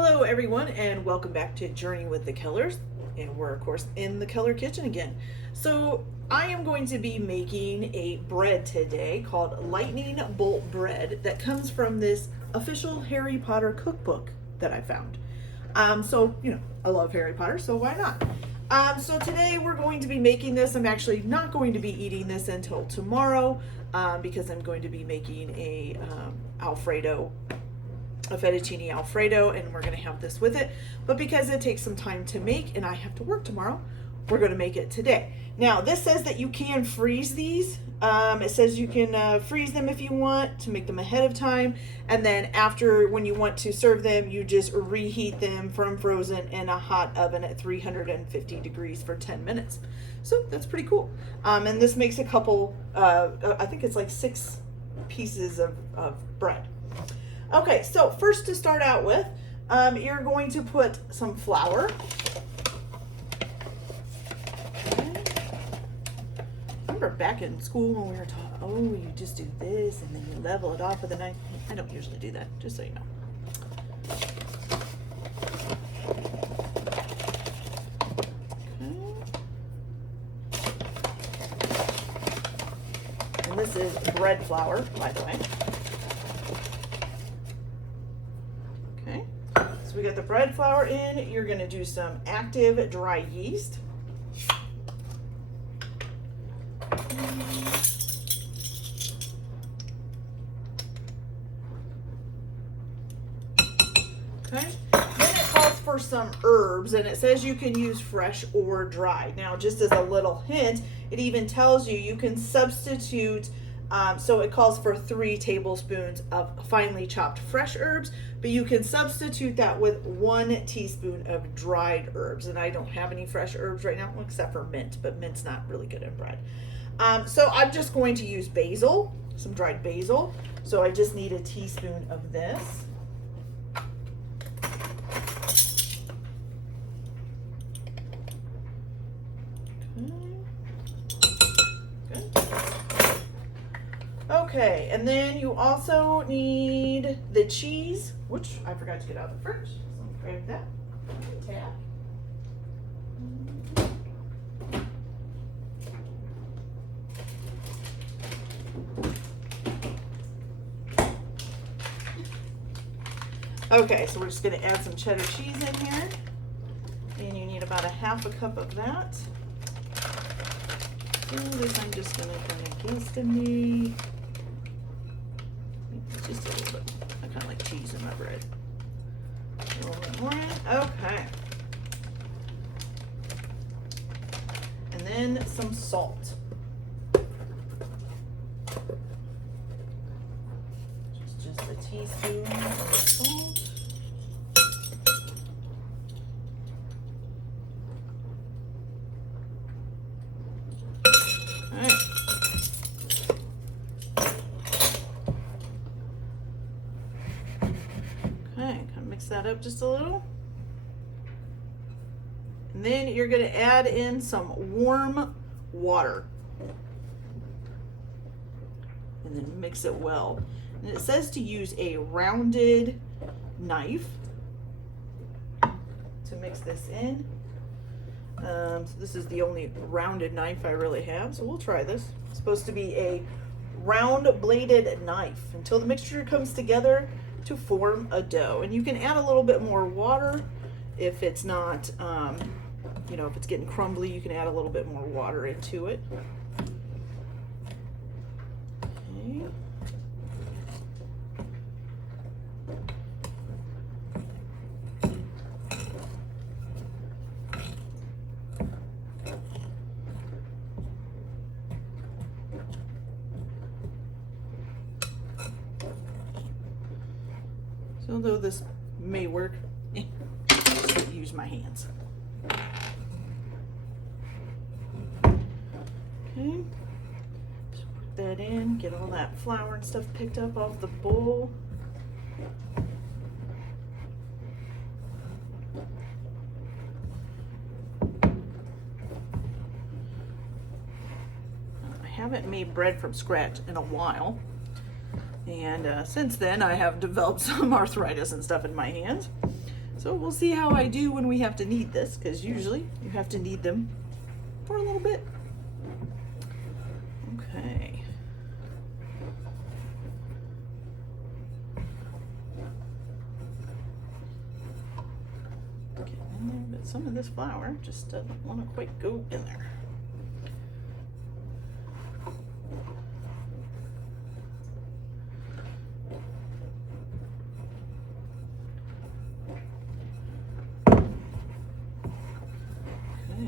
Hello everyone and welcome back to Journey with the Kellers, and we're of course in the Keller kitchen again. So I am going to be making a bread today called lightning bolt bread that comes from this official Harry Potter cookbook that I found. I love Harry Potter, so why not? So today we're going to be making this. I'm actually not going to be eating this until tomorrow because I'm going to be making a fettuccine alfredo, and we're going to have this with it. But because it takes some time to make and I have to work tomorrow, we're going to make it today. Now this says that you can freeze these. It says you can freeze them if you want to make them ahead of time, and then after, when you want to serve them, you just reheat them from frozen in a hot oven at 350 degrees for 10 minutes. So that's pretty cool. And this makes a couple, I think it's like 6 pieces of bread. Okay, so first to start out with, you're going to put some flour. Okay. Remember back in school when we were taught, oh, you just do this and then you level it off with a knife? I don't usually do that, just so you know. Okay. And this is bread flour, by the way. So we got the bread flour in. You're going to do some active dry yeast. Okay. Then it calls for some herbs, and it says you can use fresh or dry. Now, just as a little hint, it even tells you can substitute. So it calls for 3 tablespoons of finely chopped fresh herbs, but you can substitute that with 1 teaspoon of dried herbs. And I don't have any fresh herbs right now, except for mint, but mint's not really good in bread. So I'm just going to use basil, some dried basil. So I just need a teaspoon of this. Okay, and then you also need the cheese, which I forgot to get out of the fridge. So I'll grab that. Tap. Okay, so we're just going to add some cheddar cheese in here. And you need about a 1/2 cup of that. So this I'm just going to kind of guesstimate. Just a little bit. I kind of like cheese in my bread. A little bit more in. Okay. And then some salt. Just a teaspoon of salt. All right. That up just a little, and then you're going to add in some warm water and then mix it well. And it says to use a rounded knife to mix this in. So this is the only rounded knife I really have, so we'll try this. It's supposed to be a round bladed knife until the mixture comes together to form a dough. And you can add a little bit more water if it's not, if it's getting crumbly, you can add a little bit more water into it. Okay. So although this may work, just use my hands. Okay, so put that in, get all that flour and stuff picked up off the bowl. I haven't made bread from scratch in a while. And since then, I have developed some arthritis and stuff in my hands. So we'll see how I do when we have to knead this, because usually you have to knead them for a little bit. Okay. Getting in there, but some of this flour just doesn't want to quite go in there.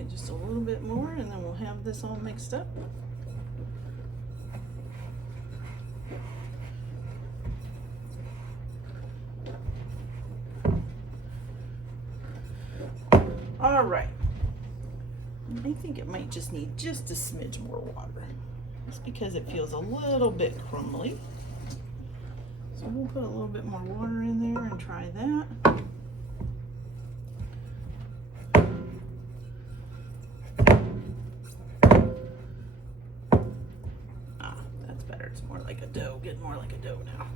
Just a little bit more, and then we'll have this all mixed up. All right. I think it might just need just a smidge more water, just because it feels a little bit crumbly. So we'll put a little bit more water in there and try that. It's more like a dough, getting more like a dough now.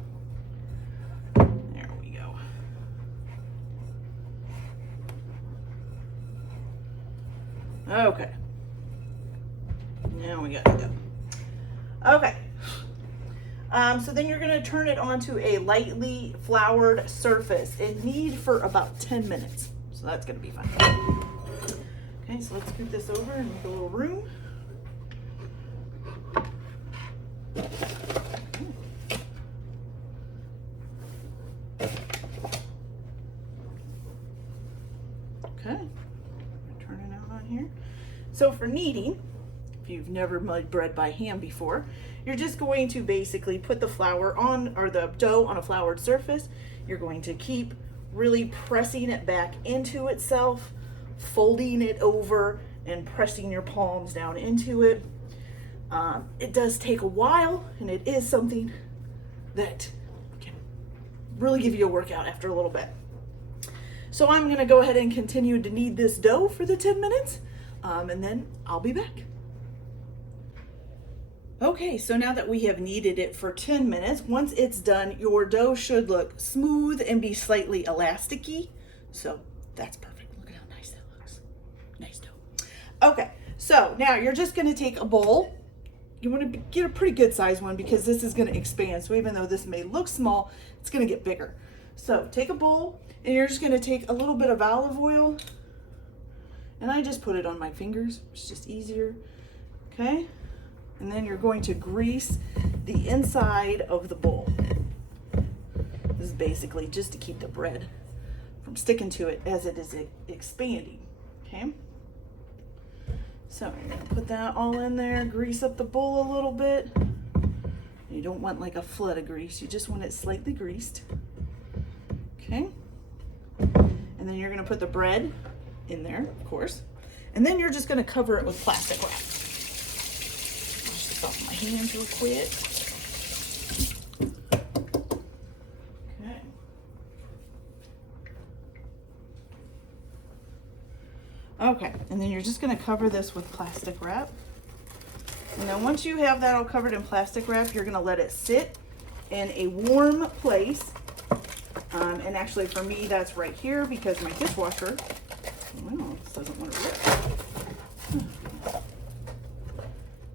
There we go. Okay. Now we got to go. Okay. So then you're going to turn it onto a lightly floured surface and knead for about 10 minutes. So that's going to be fun. Okay, so let's scoot this over and make a little room. Okay, turn it out on here. So for kneading, if you've never made bread by hand before, you're just going to basically put the flour on, or the dough on a floured surface. You're going to keep really pressing it back into itself, folding it over and pressing your palms down into it. It does take a while, and it is something that can really give you a workout after a little bit. So I'm going to go ahead and continue to knead this dough for the 10 minutes, and then I'll be back. Okay, so now that we have kneaded it for 10 minutes, once it's done, your dough should look smooth and be slightly elasticy. So that's perfect. Look at how nice that looks. Nice dough. Okay, so now you're just going to take a bowl. You want to get a pretty good size one because this is going to expand. So even though this may look small, it's going to get bigger. So take a bowl, and you're just going to take a little bit of olive oil, and I just put it on my fingers. It's just easier. Okay, and then you're going to grease the inside of the bowl. This is basically just to keep the bread from sticking to it as it is expanding. Okay, so you're going to put that all in there, grease up the bowl a little bit. You don't want like a flood of grease, you just want it slightly greased. Okay, and then you're going to put the bread in there, of course, and then you're just going to cover it with plastic wrap. Wash this off my hands real quick. Okay. Okay, and then you're just going to cover this with plastic wrap. And then once you have that all covered in plastic wrap, you're going to let it sit in a warm place. And actually for me, that's right here because my dishwasher, well, this doesn't want to rip.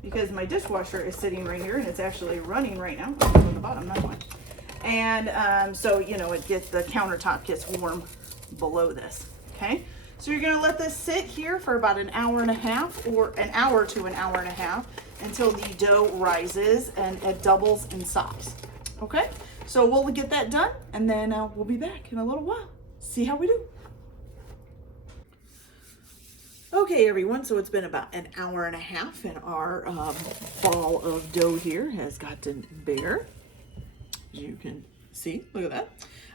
Because my dishwasher is sitting right here and it's actually running right now. On the bottom, not one. And so, you know, the countertop gets warm below this, okay? So you're gonna let this sit here for about an hour and a half, or an hour to an hour and a half, until the dough rises and it doubles in size, okay? So we'll get that done, and then we'll be back in a little while. See how we do. Okay, everyone, so it's been about an hour and a half, and our ball of dough here has gotten bigger. As you can see, look at that.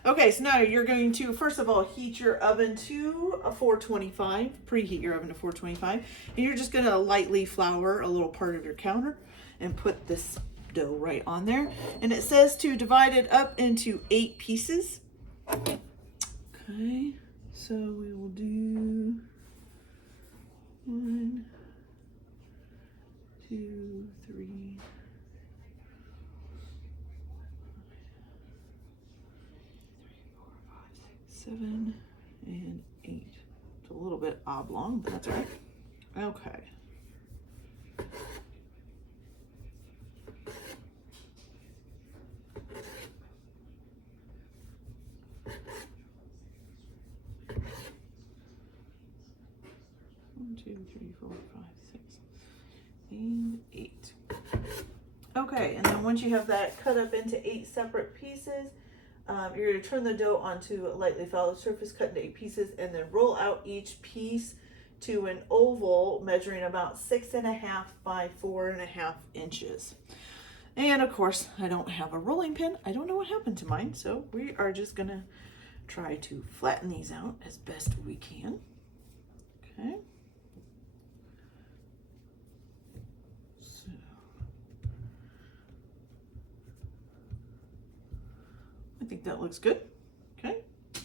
Okay, so now you're going to, first of all, heat your oven to a 425, preheat your oven to 425, and you're just gonna lightly flour a little part of your counter and put this dough right on there. And it says to divide it up into 8 pieces. Okay, so we will do 1, 2, 3, 7, and 8. It's a little bit oblong, but that's all right. Okay. One, 2, 3, 4, 5, 6, and 8. Okay, and then once you have that cut up into 8 separate pieces, you're going to turn the dough onto a lightly floured surface, cut into 8 pieces, and then roll out each piece to an oval measuring about 6.5 by 4.5 inches. And of course, I don't have a rolling pin. I don't know what happened to mine, so we are just going to try to flatten these out as best we can. Okay. So I think that looks good. Okay.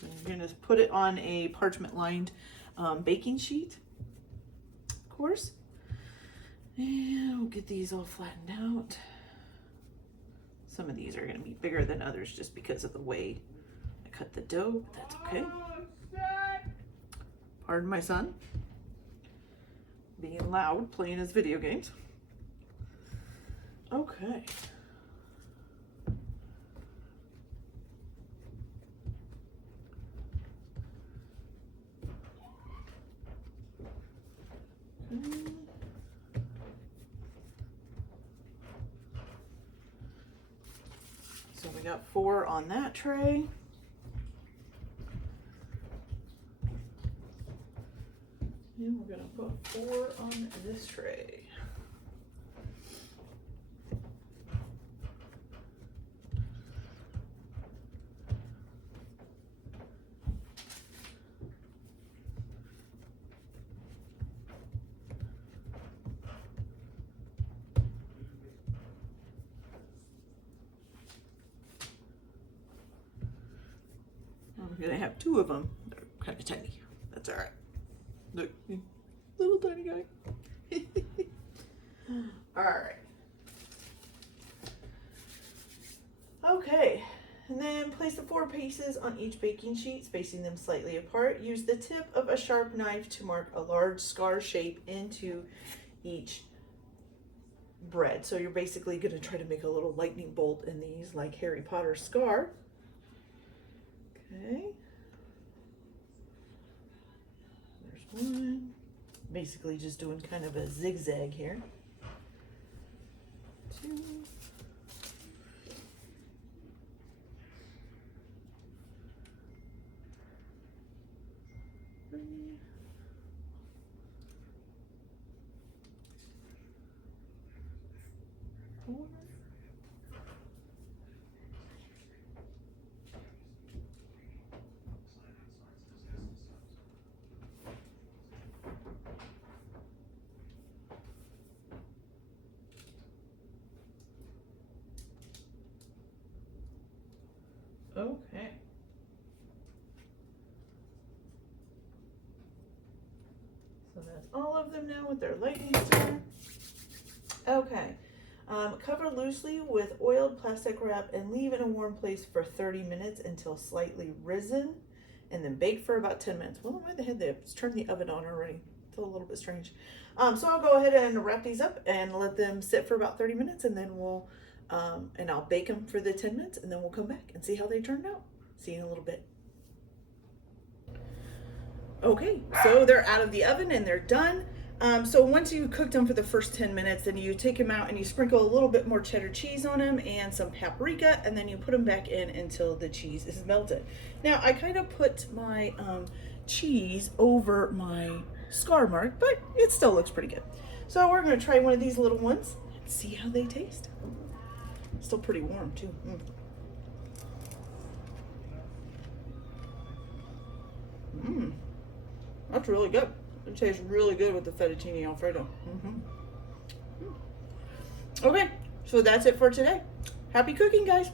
And you're going to put it on a parchment lined baking sheet, of course. And we'll get these all flattened out. Some of these are going to be bigger than others just because of the way I cut the dough, but that's okay. Pardon my son being loud, playing his video games. Okay. So we got 4 on that tray. And we're going to put 4 on this tray. I'm going to have 2 of them. They're kind of tiny. That's all right. Look, little tiny guy. All right. Okay, and then place the 4 pieces on each baking sheet, spacing them slightly apart. Use the tip of a sharp knife to mark a large scar shape into each bread. So you're basically going to try to make a little lightning bolt in these, like Harry Potter's scar. Okay. There's 1. Basically just doing kind of a zigzag here. 2. 3. 4. Okay. So that's all of them now with their lightning star. Okay. Cover loosely with oiled plastic wrap and leave in a warm place for 30 minutes until slightly risen, and then bake for about 10 minutes. Well, why the heck they turned the oven on already? It's a little bit strange. So I'll go ahead and wrap these up and let them sit for about 30 minutes, and then I'll bake them for the 10 minutes, and then we'll come back and see how they turned out. See you in a little bit. Okay, so they're out of the oven and they're done. So once you cooked them for the first 10 minutes, then you take them out and you sprinkle a little bit more cheddar cheese on them and some paprika, and then you put them back in until the cheese is melted. Now, I kind of put my cheese over my scar mark, but it still looks pretty good. So we're going to try one of these little ones and see how they taste. Still pretty warm too. That's really good. It tastes really good with the fettuccine alfredo. Okay, so that's it for today. Happy cooking, guys.